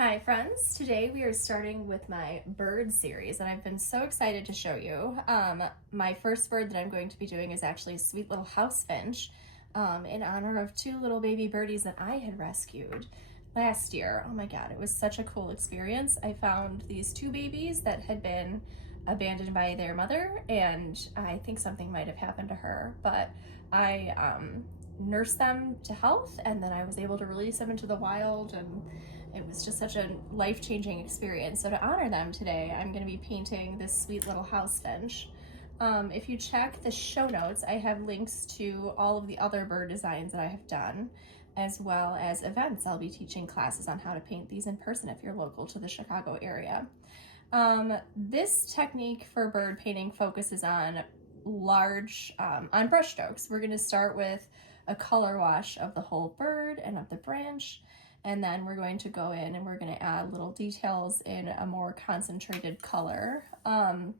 Hi friends, today we are starting with my bird series and I've been so excited to show you. My first bird that I'm going to be doing is actually a sweet little house finch in honor of two little baby birdies that I had rescued last year. Oh my god, it was such a cool experience. I found these two babies that had been abandoned by their mother and I think something might have happened to her, but I nursed them to health and then I was able to release them into the wild, and it was just such a life-changing experience. So to honor them today, I'm going to be painting this sweet little house finch. If you check the show notes, I have links to all of the other bird designs that I have done, as well as events. I'll be teaching classes on how to paint these in person if you're local to the Chicago area. This technique for bird painting focuses on on brush strokes. We're going to start with a color wash of the whole bird and of the branch, and then we're going to go in and we're going to add little details in a more concentrated color. And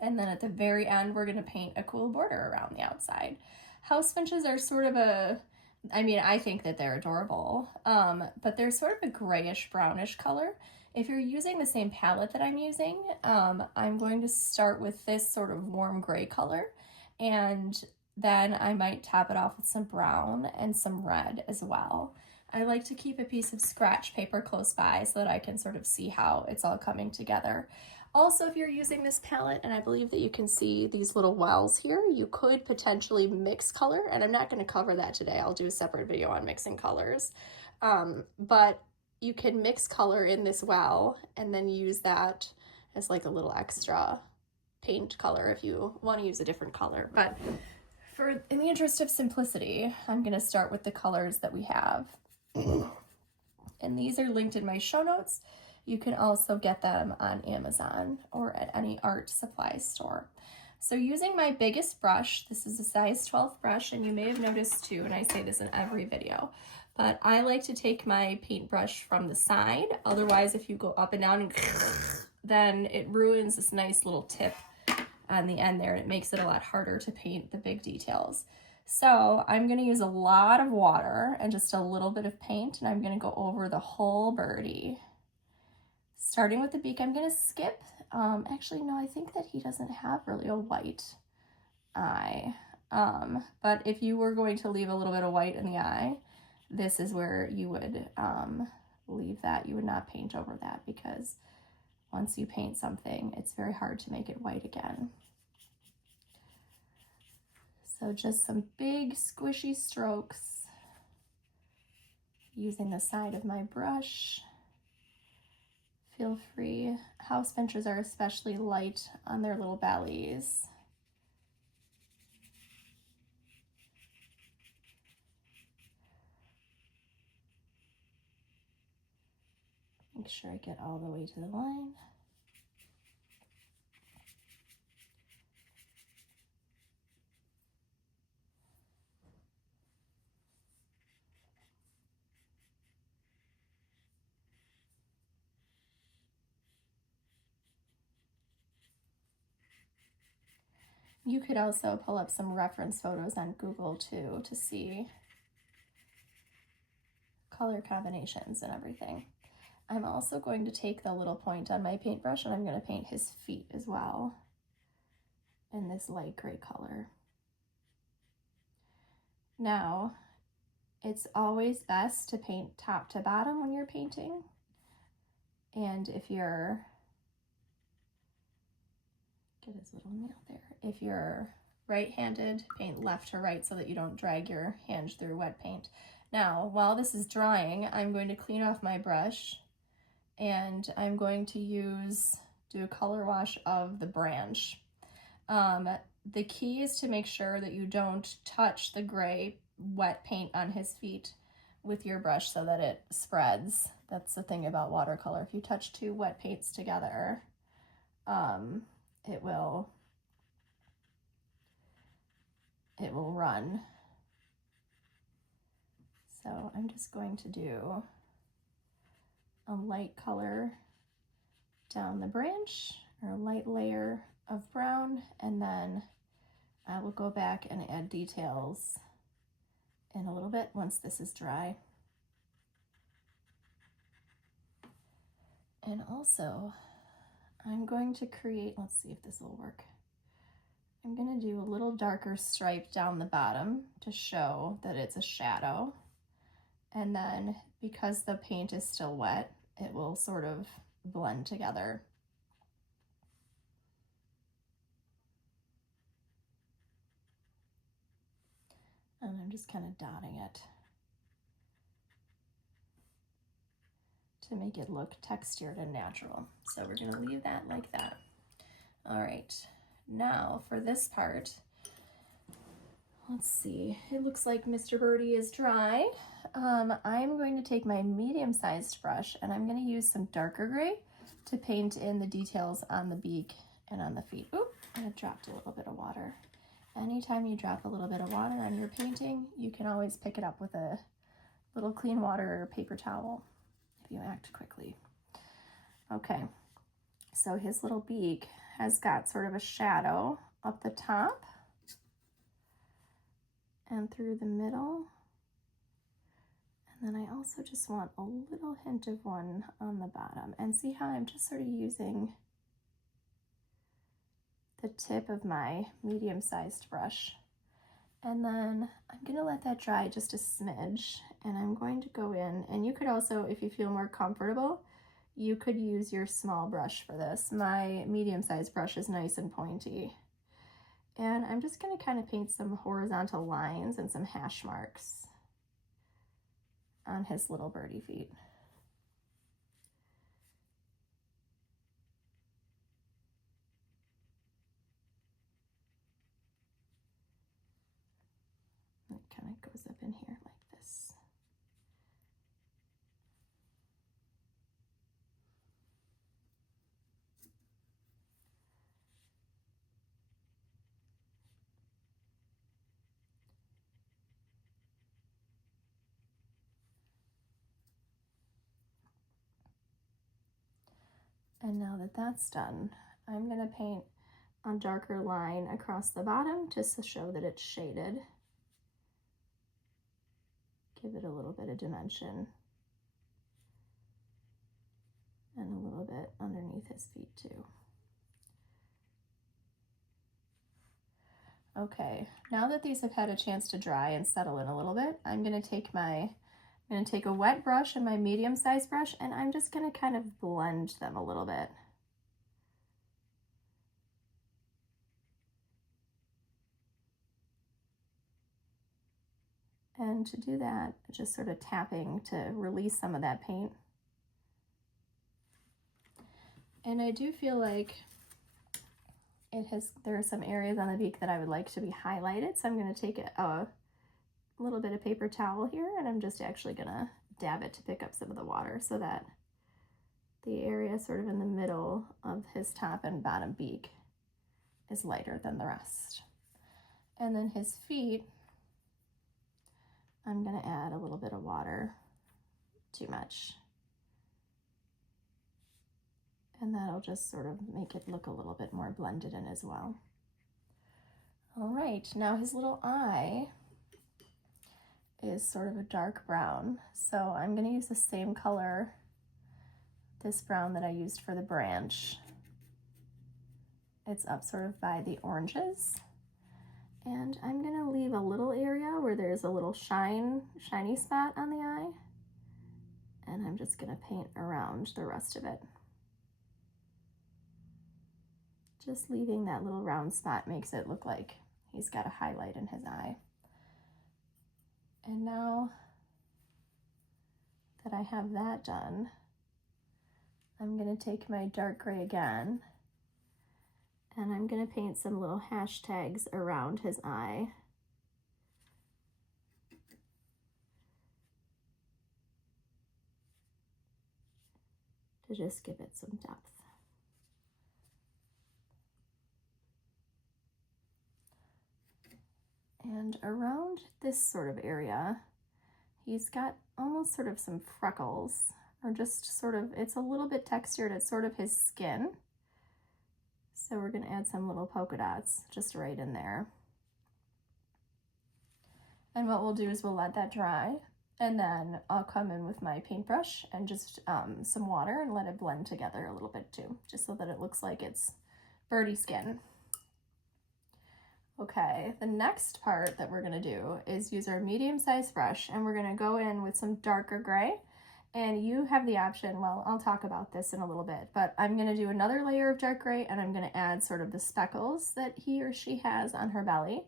then at the very end, we're going to paint a cool border around the outside. House finches are sort of I think that they're adorable, but they're sort of a grayish brownish color. If you're using the same palette that I'm using, I'm going to start with this sort of warm gray color, and then I might top it off with some brown and some red as well. I like to keep a piece of scratch paper close by so that I can sort of see how it's all coming together. Also, if you're using this palette, and I believe that you can see these little wells here, you could potentially mix color, and I'm not going to cover that today. I'll do a separate video on mixing colors. But you can mix color in this well and then use that as like a little extra paint color if you want to use a different color. But in the interest of simplicity, I'm going to start with the colors that we have. And these are linked in my show notes. You can also get them on Amazon or at any art supply store. So using my biggest brush, this is a size 12 brush, and you may have noticed too, and I say this in every video, but I like to take my paintbrush from the side. Otherwise, if you go up and down, then it ruins this nice little tip on the end there, and it makes it a lot harder to paint the big details. So I'm going to use a lot of water and just a little bit of paint, and I'm going to go over the whole birdie. Starting with the beak, I'm going to skip. Actually, no, I think that he doesn't have really a white eye. But if you were going to leave a little bit of white in the eye, this is where you would leave that. You would not paint over that, because once you paint something, it's very hard to make it white again. So just some big squishy strokes using the side of my brush. Feel free. House finches are especially light on their little bellies. Make sure I get all the way to the line. You could also pull up some reference photos on Google too to see color combinations and everything. I'm also going to take the little point on my paintbrush and I'm going to paint his feet as well in this light gray color. Now, it's always best to paint top to bottom when you're painting. And if you're, get his little nail there. If you're right-handed, paint left to right so that you don't drag your hand through wet paint. Now, while this is drying, I'm going to clean off my brush and I'm going to do a color wash of the branch. The key is to make sure that you don't touch the gray wet paint on his feet with your brush so that it spreads. That's the thing about watercolor. If you touch two wet paints together, it will run. So I'm just going to do a light color down the branch, or a light layer of brown, and then I will go back and add details in a little bit once this is dry. And also, I'm going to create, let's see if this will work. I'm going to do a little darker stripe down the bottom to show that it's a shadow. And then because the paint is still wet, it will sort of blend together. And I'm just kind of dotting it to make it look textured and natural. So we're going to leave that like that. All right, now for this part, let's see, it looks like Mr. Birdie is dry. I'm going to take my medium-sized brush and I'm going to use some darker gray to paint in the details on the beak and on the feet. Oop, I dropped a little bit of water. Anytime you drop a little bit of water on your painting, you can always pick it up with a little clean water or paper towel if you act quickly. Okay, so his little beak has got sort of a shadow up the top and through the middle. And then I also just want a little hint of one on the bottom. And see how I'm just sort of using the tip of my medium-sized brush. And then I'm gonna let that dry just a smidge, and I'm going to go in, and you could also, if you feel more comfortable, you could use your small brush for this. My medium-sized brush is nice and pointy. And I'm just gonna kind of paint some horizontal lines and some hash marks on his little birdie feet. It kind of goes up in here like this. And now that that's done, I'm going to paint a darker line across the bottom just to show that it's shaded. Give it a little bit of dimension. And a little bit underneath his feet too. Okay, now that these have had a chance to dry and settle in a little bit, I'm going to take a wet brush and my medium-sized brush, and I'm just going to kind of blend them a little bit. And to do that, just sort of tapping to release some of that paint. And I do feel like there are some areas on the beak that I would like to be highlighted, so I'm going to take a little bit of paper towel here, and I'm just actually going to dab it to pick up some of the water so that the area sort of in the middle of his top and bottom beak is lighter than the rest. And then his feet, I'm going to add a little bit of water, too much. And that'll just sort of make it look a little bit more blended in as well. All right, now his little eye is sort of a dark brown. So I'm going to use the same color, this brown that I used for the branch. It's up sort of by the oranges. And I'm going to leave a little area where there's a little shiny spot on the eye. And I'm just going to paint around the rest of it. Just leaving that little round spot makes it look like he's got a highlight in his eye. And now that I have that done, I'm going to take my dark gray again, and I'm going to paint some little hashtags around his eye. To just give it some depth. And around this sort of area, he's got almost sort of some freckles, or just sort of, it's a little bit textured, it's sort of his skin. So we're going to add some little polka dots just right in there. And what we'll do is we'll let that dry, And then I'll come in with my paintbrush and just some water and let it blend together a little bit too, just so that it looks like it's birdie skin. Okay, the next part that we're gonna do is use our medium-sized brush, and we're gonna go in with some darker gray. And you have the option, well, I'll talk about this in a little bit, but I'm gonna do another layer of dark gray, and I'm gonna add sort of the speckles that he or she has on her belly.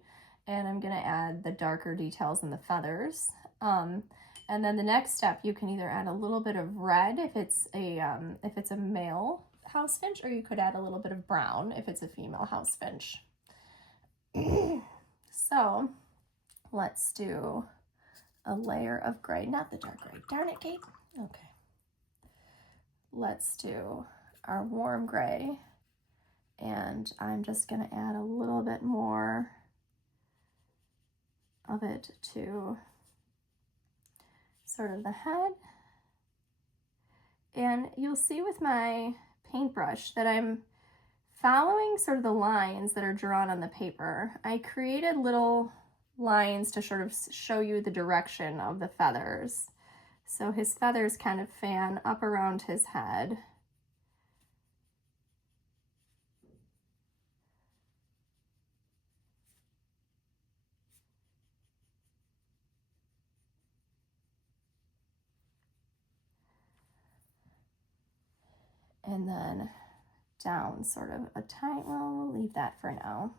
And I'm gonna add the darker details in the feathers. And then the next step, you can either add a little bit of red if it's a male house finch, or you could add a little bit of brown if it's a female house finch. So let's do a layer of gray, not the dark gray. Darn it, Kate. Okay. Let's do our warm gray, and I'm just going to add a little bit more of it to sort of the head. And you'll see with my paintbrush that I'm following sort of the lines that are drawn on the paper. I created little lines to sort of show you the direction of the feathers. So his feathers kind of fan up around his head. And then down sort of a tiny, well, we'll leave that for now.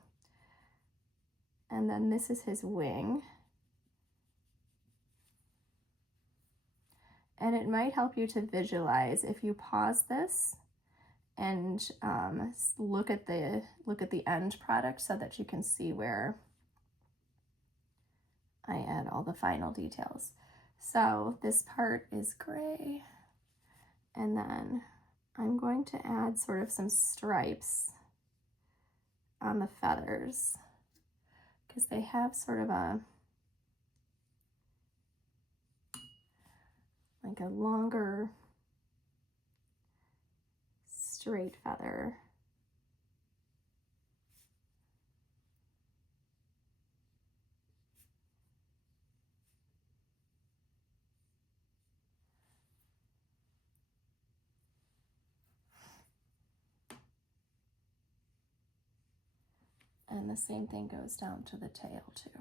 And then this is his wing. And it might help you to visualize if you pause this and look at the end product so that you can see where I add all the final details. So this part is gray, and then I'm going to add sort of some stripes on the feathers because they have sort of a like a longer straight feather. And the same thing goes down to the tail too.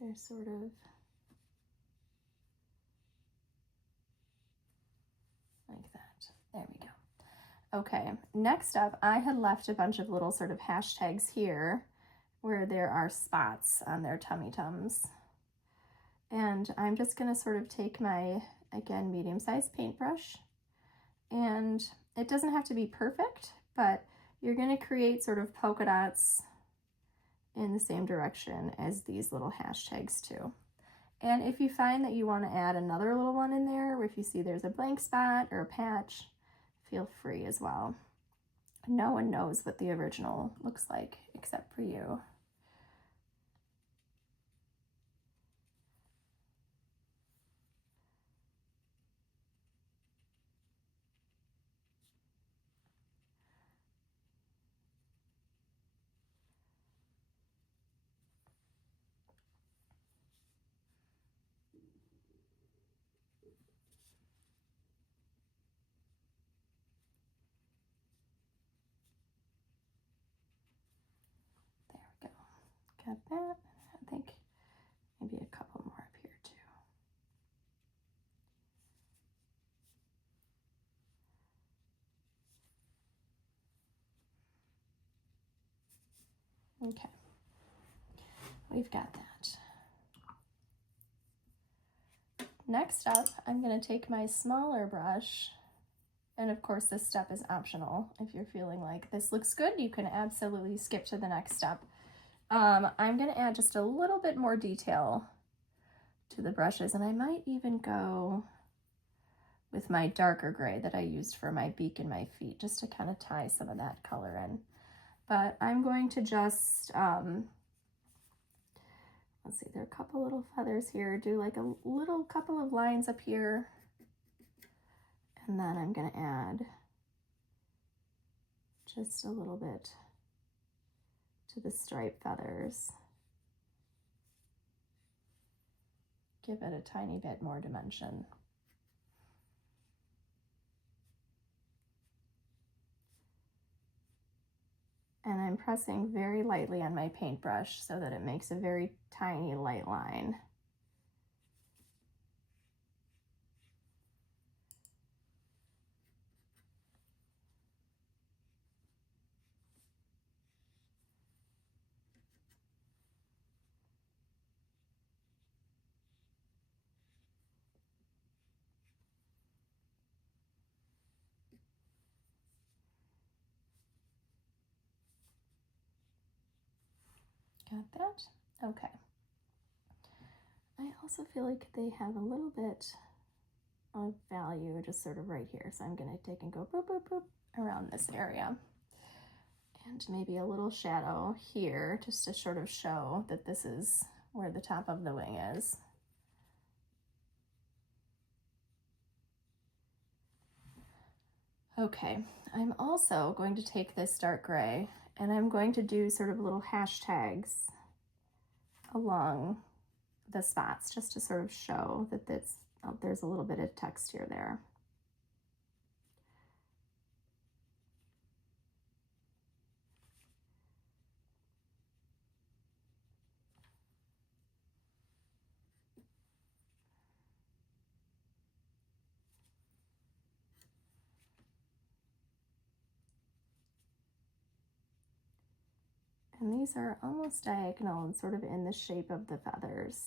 They're sort of like that. There we go. Okay, next up, I had left a bunch of little sort of hashtags here where there are spots on their tummy tums. And I'm just gonna sort of take my, again, medium-sized paintbrush, and it doesn't have to be perfect, but you're gonna create sort of polka dots in the same direction as these little hashtags too. And if you find that you want to add another little one in there, or if you see there's a blank spot or a patch, feel free as well. No one knows what the original looks like except for you. Got that. I think maybe a couple more up here too. Okay, we've got that. Next up, I'm going to take my smaller brush, and of course this step is optional. If you're feeling like this looks good, you can absolutely skip to the next step. I'm going to add just a little bit more detail to the brushes, and I might even go with my darker gray that I used for my beak and my feet, just to kind of tie some of that color in. But I'm going to just, let's see, there are a couple little feathers here, do like a little couple of lines up here, and then I'm going to add just a little bit to the stripe feathers. give it a tiny bit more dimension. And I'm pressing very lightly on my paintbrush so that it makes a very tiny light line. Got that? Okay. I also feel like they have a little bit of value just sort of right here. So I'm going to take and go boop, boop, boop around this area. And maybe a little shadow here just to sort of show that this is where the top of the wing is. Okay, I'm also going to take this dark gray and I'm going to do sort of little hashtags along the spots just to sort of show that there's a little bit of texture there. And these are almost diagonal and sort of in the shape of the feathers.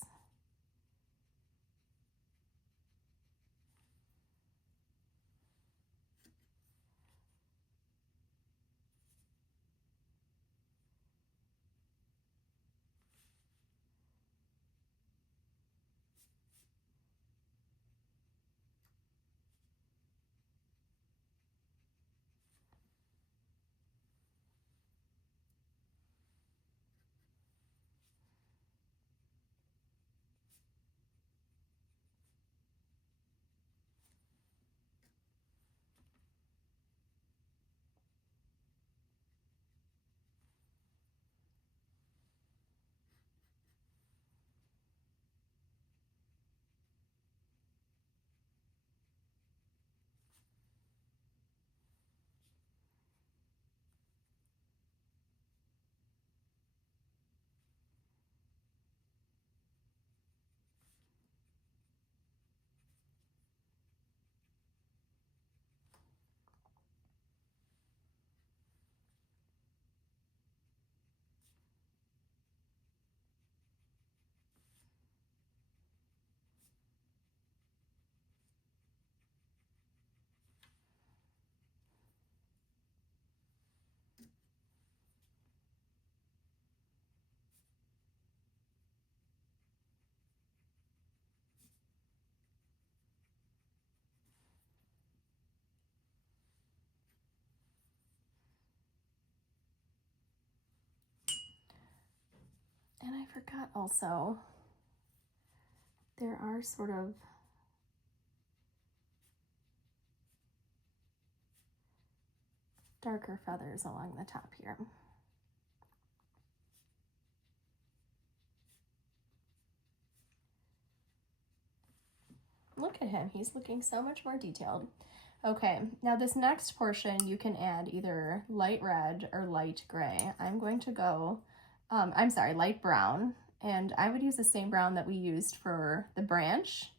And I forgot also, there are sort of darker feathers along the top here. Look at him, he's looking so much more detailed. Okay, now this next portion you can add either light red or light gray. I'm going to go, light brown, and I would use the same brown that we used for the branch,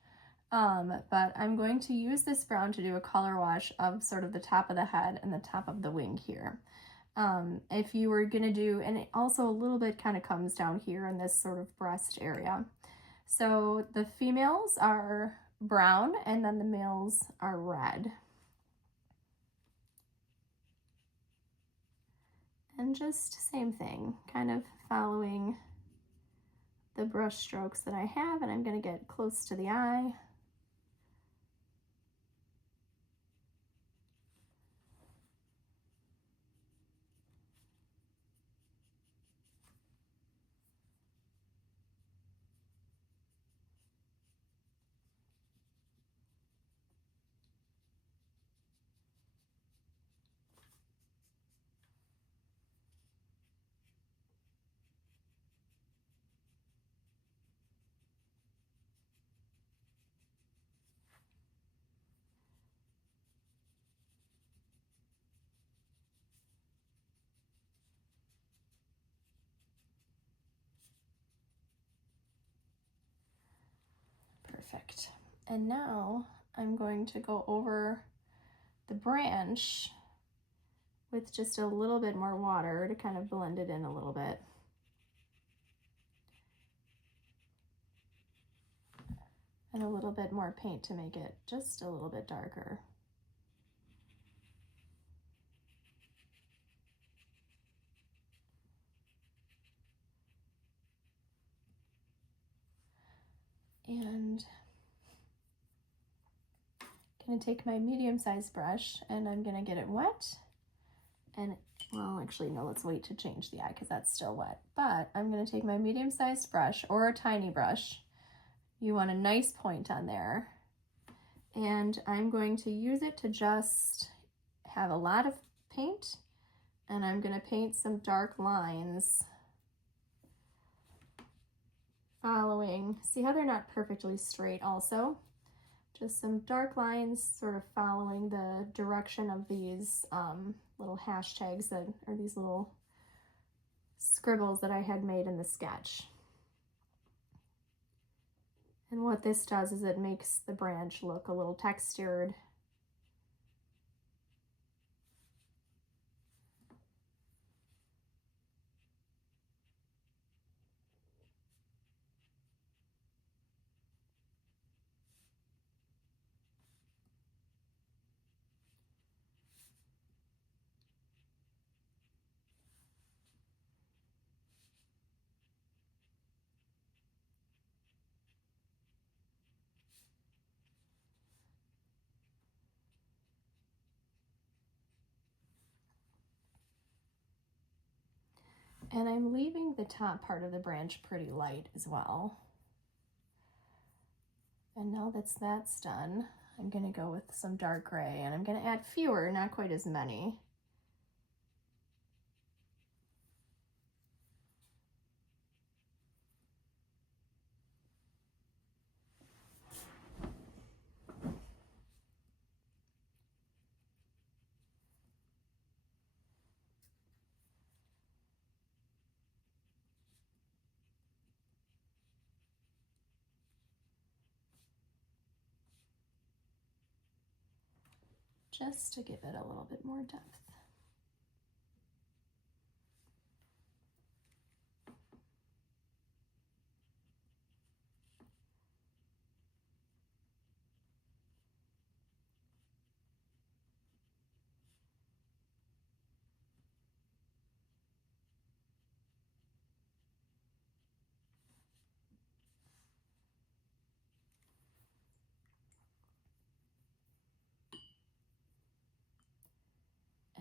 but I'm going to use this brown to do a color wash of sort of the top of the head and the top of the wing here. If you were gonna do, and it also a little bit kind of comes down here in this sort of breast area. So the females are brown and then the males are red. And just same thing, kind of following the brush strokes that I have, and I'm going to get close to the eye. Perfect. And now I'm going to go over the branch with just a little bit more water to kind of blend it in a little bit. And a little bit more paint to make it just a little bit darker. And I'm gonna take my medium-sized brush and I'm gonna get it wet. And, well, actually, no, let's wait to change the eye because that's still wet. But I'm gonna take my medium-sized brush or a tiny brush. You want a nice point on there. And I'm going to use it to just have a lot of paint. And I'm gonna paint some dark lines following, see how they're not perfectly straight also? Just some dark lines sort of following the direction of these little hashtags that are these little scribbles that I had made in the sketch. And what this does is it makes the branch look a little textured. And I'm leaving the top part of the branch pretty light as well. And now that's done, I'm gonna go with some dark gray and I'm gonna add fewer, not quite as many. Just to give it a little bit more depth.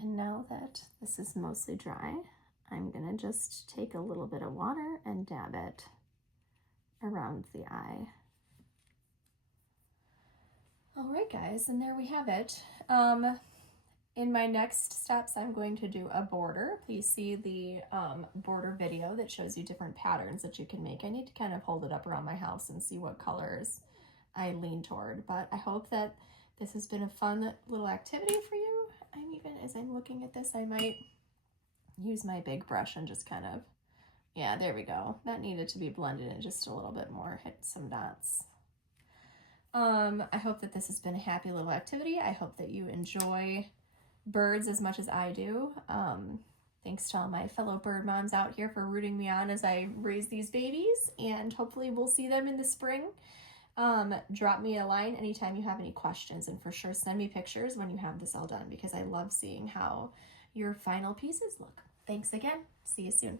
And now that this is mostly dry, I'm gonna just take a little bit of water and dab it around the eye. All right, guys, and there we have it. In my next steps, I'm going to do a border. Please see the border video that shows you different patterns that you can make. I need to kind of hold it up around my house and see what colors I lean toward, but I hope that this has been a fun little activity for you. As I'm looking at this, I might use my big brush and just kind of, yeah, there we go. That needed to be blended in just a little bit more, hit some dots. I hope that this has been a happy little activity. I hope that you enjoy birds as much as I do. Thanks to all my fellow bird moms out here for rooting me on as I raise these babies, and hopefully we'll see them in the spring. Drop me a line anytime you have any questions, and for sure send me pictures when you have this all done because I love seeing how your final pieces look. Thanks again. See you soon.